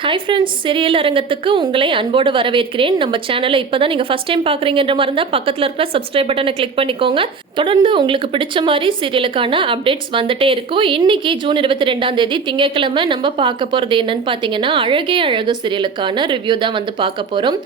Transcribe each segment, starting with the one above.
Hi friends, serial அரங்கத்துக்கு உங்களை அன்போடு வரவேற்கிறேன். நம்ம சேனலை இப்போ தான் நீங்கள் ஃபஸ்ட் டைம் பார்க்குறீங்கன்ற மாதிரி இருந்தால் பக்கத்தில் இருக்கிற சப்ஸ்கிரைப் பட்டனை கிளிக் பண்ணிக்கோங்க. தொடர்ந்து உங்களுக்கு பிடிச்ச மாதிரி சீரியலுக்கான அப்டேட்ஸ் வந்துட்டே இருக்கும். இன்னைக்கு ஜூன் 22ஆம் தேதி திங்கட்கிழமை நம்ம பார்க்க போகிறது என்னன்னு பார்த்தீங்கன்னா, அழகே அழகு சீரியலுக்கான ரிவ்யூ தான் வந்து பார்க்க போகிறோம்.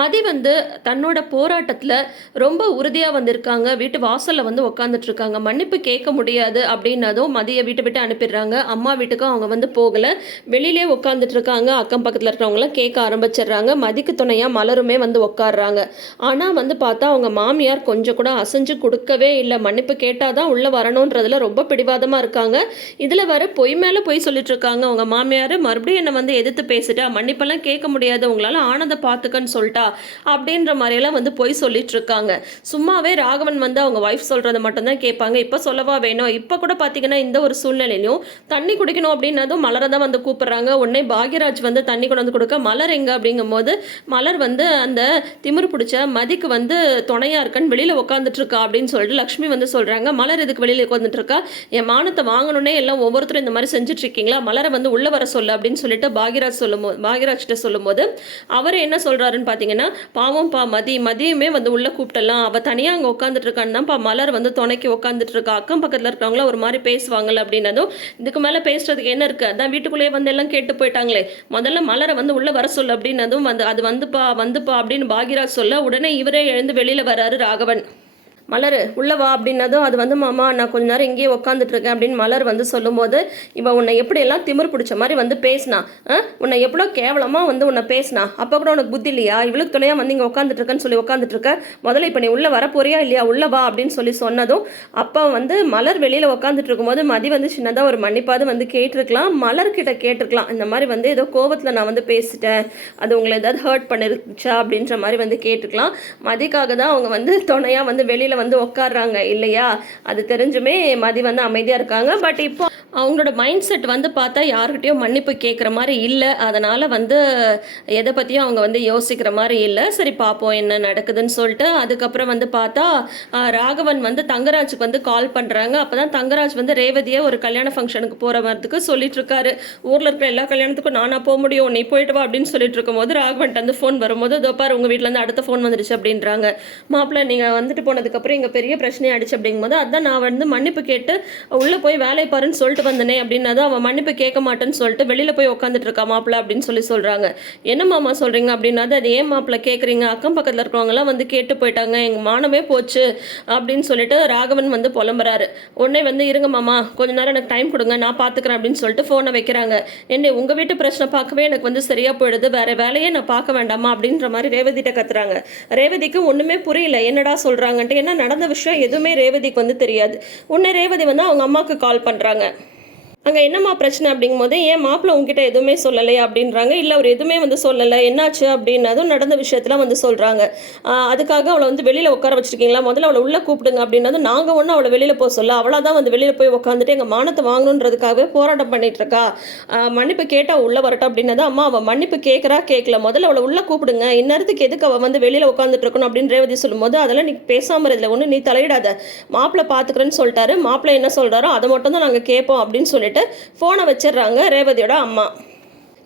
மதி வந்து தன்னோட போராட்டத்தில் ரொம்ப உறுதியாக வந்திருக்காங்க. வீட்டு வாசலில் வந்து உட்காந்துட்டு இருக்காங்க. மன்னிப்பு கேட்க முடியாது அப்படின்னதும் மதியை வீட்டை விட்டு அனுப்பிடுறாங்க. அம்மா வீட்டுக்கும் அவங்க வந்து போகலை, வெளியிலே உட்காந்துட்டு இருக்காங்க. அக்கம் பக்கத்தில் இருக்கிறவங்களாம் கேட்க ஆரம்பிச்சிடுறாங்க. மதிக்கு துணையாக மலருமே வந்து உட்காடுறாங்க. ஆனால் வந்து பார்த்தா அவங்க மாமியார் கொஞ்சம் கூட அசைஞ்சு கொடுக்கவே இல்லை. மன்னிப்பு கேட்டால் தான் உள்ளே வரணுன்றதுல ரொம்ப பிடிவாதமாக இருக்காங்க. இதில் வர பொய் மேலே பொய் சொல்லிட்டு இருக்காங்க. அவங்க மாமியார் மறுபடியும் என்னை வந்து எதிர்த்து பேசிட்டா, மன்னிப்பெல்லாம் கேட்க முடியாது, உங்களால் ஆனதை பார்த்துக்கன்னு சொல்லிட்டா அப்படின்ற மாதிரியெல்லாம் வந்து பொய் சொல்லிட்டு இருக்காங்க. சும்மாவே ராகவன் வந்து அவங்க ஒய்ஃப் சொல்கிறத மட்டும்தான் கேட்பாங்க. இப்போ சொல்லவா வேணும்? இப்போ கூட பார்த்தீங்கன்னா இந்த ஒரு சூழ்நிலையிலையும் தண்ணி குடிக்கணும் அப்படின்னதும் மலரை தான் வந்து கூப்பிட்றாங்க. உடனே பாக்யராஜ் வந்து தண்ணி கொண்டு வந்து கொடுக்க, மலர் எங்க அப்படிங்கும் போது மலர் வந்து அந்த திமிரு பிடிச்ச மதிக்கு வந்து துணையா இருக்கன்னு வெளியில உட்காந்துட்டு இருக்கா அப்படின்னு சொல்லிட்டு லக்ஷ்மி வந்து சொல்றாங்க. மலர் எதுக்கு வெளியில உட்காந்துட்டு இருக்கா? என் மானத்தை வாங்கணுன்னே எல்லாம் ஒவ்வொருத்தரும் இந்த மாதிரி செஞ்சுட்டு இருக்கீங்களா? மலரை வந்து உள்ள வர சொல்ல அப்படின்னு சொல்லிட்டு பாக்யராஜ்கிட்ட சொல்லும் போது அவர் என்ன சொல்றாருன்னு பாத்தீங்கன்னா, பாவம் பா மதியுமே வந்து உள்ள கூப்பிட்டலாம், அவ தனியா அங்க உட்காந்துட்டு இருக்கான்னு தான் பா மலர் வந்து துணைக்கு உட்காந்துட்டு இருக்கா. அக்கம் பக்கத்துல இருக்கிறவங்கள ஒரு மாதிரி பேசுவாங்கல்ல அப்படின்னதும், இதுக்கு மேல பேசுறதுக்கு என்ன இருக்கு, அதான் வீட்டுக்குள்ளேயே வந்து எல்லாம் கேட்டு போயிட்டாங்களே, முதல்ல மலரை வந்து உள்ள வர சொல்லு அப்படின்னதும் வந்து அது வந்துப்பா அப்படின்னு பாக்யராஜ் சொல்ல, உடனே இவரே எழுந்து வெளியில வராரு ராகவன். மலர் உள்ள வா அப்படின்னதும் அது வந்து மாமா நான் கொஞ்ச நேரம் இங்கேயே உட்காந்துட்டு இருக்கேன் அப்படின்னு மலர் வந்து சொல்லும்போது, இவன் உன்னை எப்படியெல்லாம் திமிர் பிடிச்ச மாதிரி வந்து பேசினா, உன்னை எவ்வளோ கேவலமாக வந்து உன்னை பேசினா, அப்போ கூட உனக்கு புத்தி இல்லையா? இவளுக்கு துணையாக வந்து இங்கே உட்காந்துட்டு இருக்கேன்னு சொல்லி உட்காந்துட்டு இருக்க, முதல்ல இப்போ நீ உள்ளே வரப்போறியா இல்லையா, உள்ள வா அப்படின்னு சொல்லி சொன்னதும் அப்போ வந்து மலர் வெளியில் உட்காந்துட்டு இருக்கும்போது மதி வந்து சின்னதாக ஒரு மன்னிப்பாவது வந்து கேட்டிருக்கலாம், மலர்கிட்ட கேட்டிருக்கலாம். இந்த மாதிரி வந்து ஏதோ கோபத்தில் நான் வந்து பேசிட்டேன், அது உங்களை ஏதாவது ஹர்ட் பண்ணிருச்சா அப்படின்ற மாதிரி வந்து கேட்டிருக்கலாம். மதிக்காக தான் அவங்க வந்து துணையாக வந்து வெளியில் வந்து உட்காடுறாங்க இல்லையா? அது தெரிஞ்சுமே மதி வந்து அமைதியாக இருக்காங்க. பட் இப்போ அவங்களோட மைண்ட் செட் வந்து பார்த்தா யாருக்கிட்டையும் மன்னிப்பு கேட்குற மாதிரி இல்லை. அதனால் வந்து எதை பற்றியும் அவங்க வந்து யோசிக்கிற மாதிரி இல்லை. சரி பார்ப்போம் என்ன நடக்குதுன்னு சொல்லிட்டு அதுக்கப்புறம் வந்து பார்த்தா ராகவன் வந்து தங்கராஜுக்கு வந்து கால் பண்ணுறாங்க. அப்போ தான் தங்கராஜ் வந்து ரேவதியை ஒரு கல்யாண ஃபங்க்ஷனுக்கு போகிற வரதுக்கு சொல்லிட்டு இருக்காரு. ஊரில் இருக்கிற எல்லா கல்யாணத்துக்கும் நானாக போக முடியும், நீ போயிட்டு வா அப்படின்னு சொல்லிட்டு இருக்கும்போது ராகவன்ட்டு வந்து ஃபோன் வரும்போது, தோப்பார் உங்கள் வீட்டிலேருந்து அடுத்த ஃபோன் வந்துடுச்சு அப்படின்றாங்க. மாப்பிள்ளை நீங்கள் வந்துட்டு போனதுக்கப்புறம் இங்கே பெரிய பிரச்சனை ஆயிடுச்சு அப்படிங்கும்போது, அதான் நான் வந்து மன்னிப்பு கேட்டு உள்ளே போய் வேலை பாருன்னு சொல்லிட்டு வந்தனே அப்படின்னதும் அவன் மன்னிப்பு கேட்க மாட்டேன்னு சொல்லிட்டு வெளியில் போய் உட்காந்துட்டு இருக்கா மாப்பிள்ளை அப்படின்னு சொல்கிறாங்க. என்ன மாமா சொல்கிறீங்க அப்படின்னாது, அது ஏன் மாப்பிள்ளை கேட்குறீங்க, அக்கம் பக்கத்தில் இருக்கிறவங்களாம் வந்து கேட்டு போயிட்டாங்க, எங்கள் மானமே போச்சு அப்படின்னு சொல்லிட்டு ராகவன் வந்து புலம்புறாரு. உடனே வந்து இருங்க மாமா கொஞ்ச நேரம் எனக்கு டைம் கொடுங்க, நான் பார்த்துக்கிறேன் அப்படின்னு சொல்லிட்டு ஃபோனை வைக்கிறாங்க. என்ன உங்கள் வீட்டு பிரச்சனை பார்க்கவே எனக்கு வந்து சரியாக போயிடுது, வேறு வேலையே நான் பார்க்க வேண்டாமா அப்படின்ற மாதிரி ரேவதிட்ட கத்துறாங்க. ரேவதிக்கு ஒன்றுமே புரியல என்னடா சொல்கிறாங்கன்ட்டு. என்ன நடந்த விஷயம் எதுவுமே ரேவதிக்கு வந்து தெரியாது. உடனே ரேவதி வந்து அவங்க அம்மாவுக்கு கால் பண்ணுறாங்க. அங்கே என்னம்மா பிரச்சனை அப்படிங்கும்போது, ஏன் மாப்பிள்ளை உங்ககிட்ட எதுவுமே சொல்லலையா அப்படின்றாங்க. இல்லை அவர் எதுவுமே வந்து சொல்லலை, என்னாச்சு அப்படின்னதும் நடந்த விஷயத்தெலாம் வந்து சொல்கிறாங்க. அதுக்காக அவளை வந்து வெளியில் உட்கார வச்சுருக்கீங்களா, முதல்ல அவளை உள்ளே கூப்பிடுங்க அப்படின்னதும், நாங்கள் ஒன்றும் அவளை வெளியில் போக சொல்ல, அவளாக தான் வந்து வெளியில் போய் உட்காந்துட்டு எங்கள் மானத்தை வாங்கணுன்றதுக்காகவே போராட்டம் பண்ணிகிட்டு இருக்கா, மன்னிப்பு கேட்டால் உள்ளே வரட்டும் அப்படின்னது. அம்மா அவள் மன்னிப்பு கேட்கல, முதல்ல அவளை உள்ளே கூப்பிடுங்க, இந்நேரத்துக்கு எதுக்கு அவள் வந்து வெளியில் உட்காந்துட்டு இருக்கணும் அப்படின்னு ரேவதி சொல்லும்போது, அதெல்லாம் நீ பேசாமல் இதில் ஒன்று நீ தலையிடாத, மாப்பிள்ளை பார்த்துக்கிறேன்னு சொல்லிட்டாரு, மாப்பிள்ளை என்ன சொல்கிறாரோ அதை மட்டும் தான் நாங்கள் கேட்போம் அப்படின்னு சொல்லிட்டு போனை வச்சிடுறாங்க ரேவதியோட அம்மா.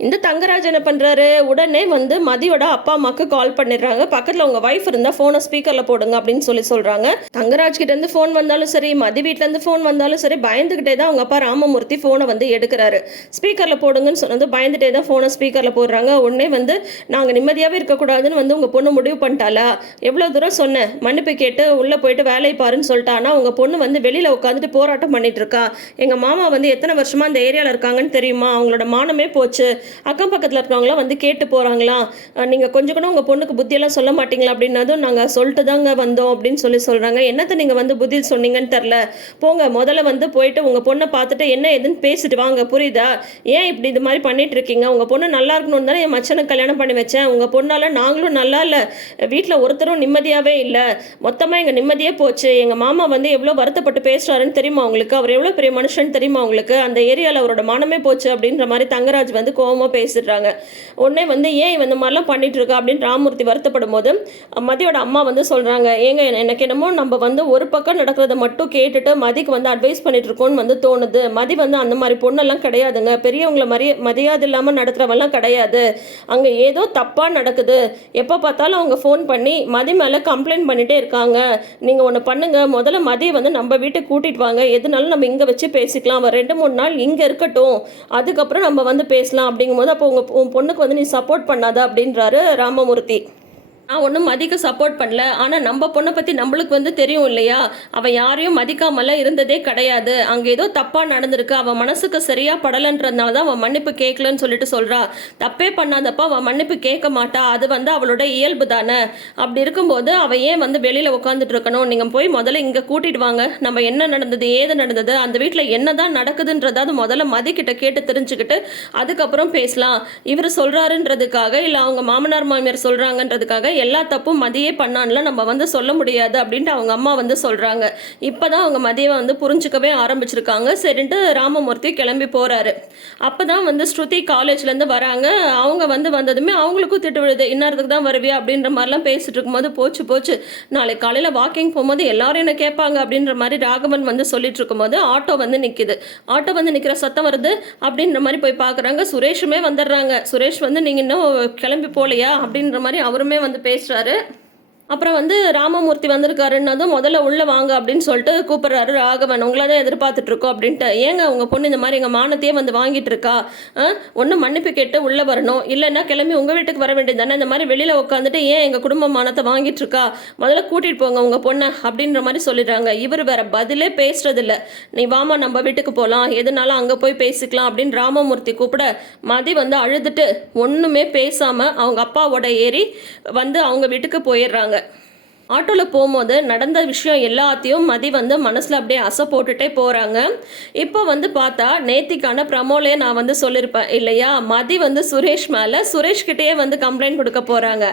இந்த தங்கராஜ் என்ன பண்ணுறாரு, உடனே வந்து மதியோட அப்பா அம்மாவுக்கு கால் பண்ணிடுறாங்க. பக்கத்தில் உங்கள் ஒய்ஃப் இருந்தால் ஃபோனை ஸ்பீக்கரில் போடுங்க அப்படின்னு சொல்கிறாங்க. தங்கராஜ் கிட்டேருந்து ஃபோன் வந்தாலும் சரி, மதி வீட்டிலேருந்து ஃபோன் வந்தாலும் சரி, பயந்துக்கிட்டே தான் அவங்க அப்பா ராமமூர்த்தி ஃபோனை வந்து எடுக்கிறாரு. ஸ்பீக்கரில் போடுங்கன்னு சொன்னது பயந்துகிட்டே தான் ஃபோனை ஸ்பீக்கரில் போடுறாங்க. உடனே வந்து நாங்கள் நிம்மதியாகவே இருக்கக்கூடாதுன்னு வந்து உங்கள் பொண்ணு முடிவு பண்ணிட்டாளா, எவ்வளோ தூரம் சொன்னேன், மன்னிப்பு கேட்டு உள்ளே போயிட்டு வேலையை பாருன்னு சொல்லிட்டா, ஆனால் உங்கள் பொண்ணு வந்து வெளியில் உட்காந்துட்டு போராட்டம் பண்ணிட்டு இருக்கா, எங்கள் மாமா வந்து எத்தனை வருஷமாக அந்த ஏரியாவில் இருக்காங்கன்னு தெரியுமா, அவங்களோட மானமே போச்சு, அக்கம் பக்கத்தில் இருக்கிறவங்களாம் வந்து கேட்டு போகிறாங்களாம், நீங்கள் கொஞ்சம் கூட உங்கள் பொண்ணுக்கு புத்தியெல்லாம் சொல்ல மாட்டீங்களா அப்படின்னதும், நாங்கள் சொல்லிட்டு தாங்க வந்தோம் அப்படின்னு சொல்கிறாங்க. என்னத்தை நீங்கள் வந்து புத்தி சொன்னீங்கன்னு தெரில, போங்க முதல்ல வந்து போயிட்டு உங்கள் பொண்ணை பார்த்துட்டு என்ன எதுன்னு பேசிட்டு வாங்க, புரியுதா, ஏன் இப்படி இது மாதிரி பண்ணிட்டு இருக்கீங்க, உங்கள் பொண்ணு நல்லா இருக்கணும்னு தானே என் மச்சனுக்கு கல்யாணம் பண்ணி வச்சேன், உங்கள் பொண்ணால் நாங்களும் நல்லா இல்லை, வீட்டில் ஒருத்தரும் நிம்மதியாகவே இல்லை, மொத்தமாக எங்கள் நிம்மதியே போச்சு, எங்கள் மாமா வந்து எவ்வளோ வருத்தப்பட்டு பேசுகிறாருன்னு தெரியுமா உங்களுக்கு, அவர் எவ்வளோ பெரிய மனுஷன் தெரியுமா உங்களுக்கு, அந்த ஏரியாவில் அவரோட மானமே போச்சு அப்படின்ற மாதிரி தங்கராஜ் வந்து கோவம் கோவமாக பேசிடுறாங்க. உடனே வந்து ஏன் இந்த மாதிரிலாம் பண்ணிட்டு இருக்கா அப்படின்னு ராமமூர்த்தி வருத்தப்படும் போது மதியோட அம்மா வந்து சொல்கிறாங்க, ஏங்க எனக்கு என்னமோ நம்ம வந்து ஒரு பக்கம் நடக்கிறத மட்டும் கேட்டுட்டு மதிக்கு வந்து அட்வைஸ் பண்ணிட்டு இருக்கோன்னு வந்து தோணுது. மதி வந்து அந்த மாதிரி பொண்ணெல்லாம் கிடையாதுங்க, பெரியவங்களை மரியாதை இல்லாமல் நடத்துகிறவெல்லாம் கிடையாது. அங்கே ஏதோ தப்பாக நடக்குது. எப்போ பார்த்தாலும் அவங்க ஃபோன் பண்ணி மதி மேலே கம்ப்ளைண்ட் பண்ணிகிட்டே இருக்காங்க. நீங்கள் ஒன்று பண்ணுங்கள், முதல்ல மதியை வந்து நம்ம வீட்டுக்கு கூட்டிகிட்டு வாங்க, எதுனாலும் நம்ம இங்கே வச்சு பேசிக்கலாம், அவள் 2-3 நாள் இங்கே இருக்கட்டும், அதுக்கப்புறம் நம்ம வந்து பேசலாம் அப்படிங்கும்போது அப்போ உன் பொண்ணுக்கு வந்து நீ சப்போர்ட் பண்ணாத அப்படின்றாரு ராமமூர்த்தி. நான் ஒன்றும் மதிக்க சப்போர்ட் பண்ணல, ஆனால் நம்ம பொண்ணை பற்றி நம்மளுக்கு வந்து தெரியும் இல்லையா, அவள் யாரையும் மதிக்காமலாம் இருந்ததே கிடையாது. அங்கே ஏதோ தப்பாக நடந்திருக்கு, அவள் மனசுக்கு சரியாக படலைன்றதுனால தான் அவள் மன்னிப்பு கேட்கலன்னு சொல்லிட்டு சொல்கிறா. தப்பே பண்ணாதப்ப அவள் மன்னிப்பு கேட்க மாட்டா, அது வந்து அவளோட இயல்பு தானே. அப்படி இருக்கும்போது அவள் ஏன் வந்து வெளியில் உட்காந்துட்டு இருக்கணும்? நீங்கள் போய் முதல்ல இங்கே கூட்டிட்டு வாங்க, நம்ம என்ன நடந்தது ஏது நடந்தது அந்த வீட்டில் என்ன தான் நடக்குதுன்றதாவது முதல்ல மதிக்கிட்ட கேட்டு தெரிஞ்சுக்கிட்டு அதுக்கப்புறம் பேசலாம். இவர் சொல்கிறாருன்றதுக்காக இல்லை அவங்க மாமனார் மாமியார் சொல்கிறாங்கன்றதுக்காக எல்லா தப்பும் மதியே பண்ணான்ல நம்ம வந்து சொல்ல முடியாது அப்படின்ட்டு அவங்க அம்மா வந்து சொல்கிறாங்க. இப்போ தான் அவங்க மதியை வந்து புரிஞ்சுக்கவே ஆரம்பிச்சிருக்காங்க. சரின்ட்டு ராமமூர்த்தி கிளம்பி போகிறாரு. அப்போ தான் வந்து ஸ்ருதி காலேஜ்லேருந்து வராங்க. அவங்க வந்து வந்ததுமே அவங்களுக்கும் திட்டு விழுது, இந்நேரத்துக்கு தான் வருவியா அப்படின்ற மாதிரிலாம் பேசிட்டு இருக்கும்போது போச்சு நாளைக்கு காலையில் வாக்கிங் போகும்போது எல்லாரும் என்ன கேட்பாங்க அப்படின்ற மாதிரி ராகவன் வந்து சொல்லிட்டு இருக்கும்போது ஆட்டோ வந்து நிற்கிது. ஆட்டோ வந்து நிற்கிற சத்தம் வருது அப்படின்ற மாதிரி போய் பார்க்குறாங்க. சுரேஷுமே வந்துடுறாங்க. சுரேஷ் வந்து நீங்கள் இன்னும் கிளம்பி போகலையா அப்படின்ற மாதிரி அவருமே வந்து பேசுகிறாரு. அப்புறம் வந்து ராமமூர்த்தி வந்திருக்காருன்னதும் முதல்ல உள்ளே வாங்க அப்படின்னு சொல்லிட்டு கூப்பிட்றாரு ராகவன். உங்களை தான் எதிர்பார்த்துட்ருக்கோம் அப்படின்ட்டு. ஏங்க உங்கள் பொண்ணு இந்த மாதிரி எங்கள் மானத்தையே வந்து வாங்கிட்டு இருக்கா, ஒன்று மன்னிப்பு கேட்டு உள்ளே வரணும், இல்லைன்னா கிளம்பி உங்கள் வீட்டுக்கு வர வேண்டியது தானே, இந்த மாதிரி வெளியில் உட்காந்துட்டு ஏன் எங்கள் குடும்ப மானத்தை வாங்கிட்டு இருக்கா, முதல்ல கூட்டிகிட்டு போங்க உங்கள் பொண்ணை அப்படின்ற மாதிரி சொல்லிடுறாங்க. இவர் வேற பதிலே பேசுறதில்ல. நீ வாமா நம்ம வீட்டுக்கு போகலாம், எதுனாலும் அங்கே போய் பேசிக்கலாம் அப்படின்னு ராமமூர்த்தி கூப்பிட மதி வந்து அழுதுட்டு ஒன்றுமே பேசாமல் அவங்க அப்பாவோட ஏறி வந்து அவங்க வீட்டுக்கு போயிடுறாங்க. ஆட்டோவில் போகும்போது நடந்த விஷயம் எல்லாத்தையும் மதி வந்து மனசில் அப்படியே அசை போட்டுட்டே போகிறாங்க. இப்போ வந்து பார்த்தா நேத்திக்கான ப்ரமோலே நான் வந்து சொல்லியிருப்பேன் இல்லையா, மதி வந்து சுரேஷ் மேலே சுரேஷ்கிட்டேயே வந்து கம்ப்ளைண்ட் கொடுக்க போகிறாங்க.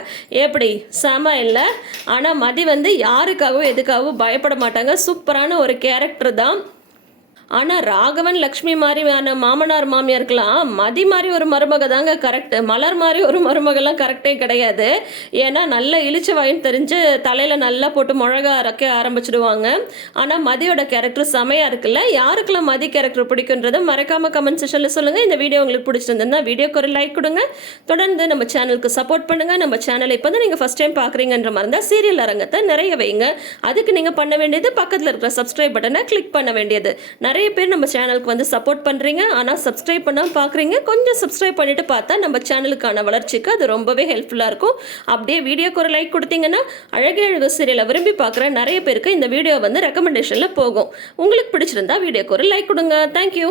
எப்படி செம இல்லை? ஆனால் மதி வந்து யாருக்காகவும் எதுக்காகவும் பயப்பட மாட்டாங்க. சூப்பரான ஒரு கேரக்டர் தான். ஆனால் ராகவன் லக்ஷ்மி மாதிரியான மாமனார் மாமியாருக்கெல்லாம் மதி மாதிரி ஒரு மருமக தாங்க கரெக்டு, மலர் மாதிரி ஒரு மருமகெல்லாம் கரெக்டே கிடையாது. ஏன்னா நல்ல இழிச்ச வாயின்னு தெரிஞ்சு தலையில் நல்லா போட்டு மிளகா அரைக்க ஆரம்பிச்சிடுவாங்க. ஆனால் மதியோட கேரக்டர் செமையாக இருக்குல்ல. யாருக்கெல்லாம் மதி கேரக்டர் பிடிக்குன்றதை மறக்காமல் கமெண்ட் செக்ஷனில் சொல்லுங்கள். இந்த வீடியோ உங்களுக்கு பிடிச்சிருந்ததுன்னா வீடியோக்கு ஒரு லைக் கொடுங்க. தொடர்ந்து நம்ம சேனலுக்கு சப்போர்ட் பண்ணுங்கள். நம்ம சேனலை இப்போ தான் நீங்கள் ஃபஸ்ட் டைம் பார்க்குறீங்கன்ற மாதிரி இருந்தால் சீரியல் அரங்கத்தை நிறைய வைங்க. அதுக்கு நீங்கள் பண்ண வேண்டியது பக்கத்தில் இருக்கிற சப்ஸ்கிரைப் பட்டனை கிளிக் பண்ண வேண்டியது. நிறைய பேர் நம்ம சேனலுக்கு வந்து சப்போர்ட் பண்ணுறீங்க, ஆனால் சப்ஸ்கிரைப் பண்ணாமல் பார்க்குறீங்க. கொஞ்சம் சப்ஸ்கிரைப் பண்ணிவிட்டு பார்த்தா நம்ம சேனலுக்கான வளர்ச்சிக்கு அது ரொம்பவே ஹெல்ப்ஃபுல்லாக இருக்கும். அப்படியே வீடியோக்கு ஒரு லைக் கொடுத்தீங்கன்னா அழகே அழகு சீரியலை விரும்பி பார்க்குற நிறைய பேருக்கு இந்த வீடியோ வந்து ரெக்கமெண்டேஷனில் போகும். உங்களுக்கு பிடிச்சிருந்தா வீடியோக்கு ஒரு லைக் கொடுங்க. தேங்க்யூ.